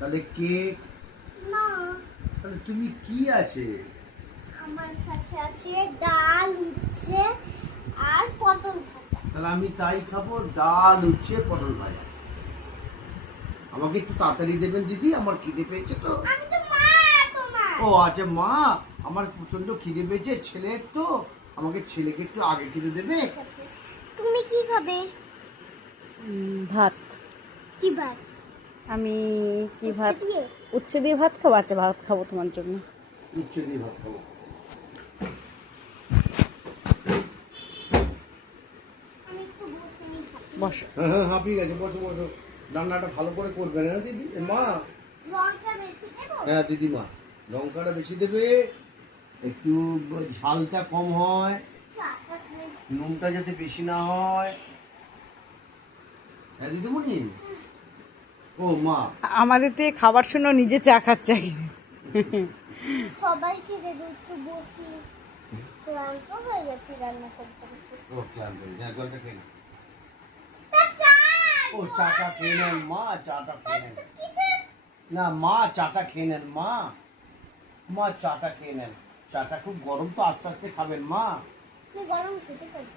তাহলে কেক না, তাহলে তুমি কি আছে? আমার কাছে আছে ডাল, উচ্ছে আর পটল ভাজা। তাহলে আমি তাই খাবো, ডাল উচ্ছে পটল ভাজা। আমাকে একটু তাড়াতাড়ি দেবেন দিদি, আমার খিদে পেয়েছে তো। আমি তো মা তোমার। ও আচ্ছা মা, আমার প্রচন্ড খিদে পেয়েছে ছেলের তো, আমাকে ছেলেকে একটু আগে খিদে দেবে। ঠিক আছে। তুমি কি খাবে? ভাত। কি ভাত? আমি কি উচ্ছে ভাত? দিয়ে? উচ্ছে দিয়ে ভাত খাবো? আচ্ছা ভাত খাবো তোমার জন্য। উচ্ছে দিয়ে ভাত খাবো। আমি একটু বসে নিই খাবো। বস। হ্যাঁ হাঁপিয়ে গেছে, বসো বসো। রান্নাটা ভালো করে করবেন না দিদি? মা লঙ্কা বেশি দেবো? হ্যাঁ দিদিমা, লঙ্কাটা বেশি দেবে, একটু ঝালটা কম হয়, চাটা খাই। নুনটা যাতে বেশি না হয়। হ্যাঁ দিদিমণি। ও মা, আমাদের থেকে খাবার শুনে নিজে চা খাচ্ছে। সবাইকে দেবো, একটু বসি। ক্লান্ত হয়ে গেছি রান্না করতে করতে। ও ক্লান্ত হয়ে গেছে। হ্যাঁ, জলটা খেয়ে নাও। তা চা! ও চাটা খেয়ে নেন মা, চাটা খেয়ে নেন। তো কিসের? না মা চাটা খেয়ে নেন মা, মা চাটা খেয়ে নেন। চাটা খুব গরম তো, আস্তে আস্তে খাবেন মা। তুমি গরম খেতে পারো?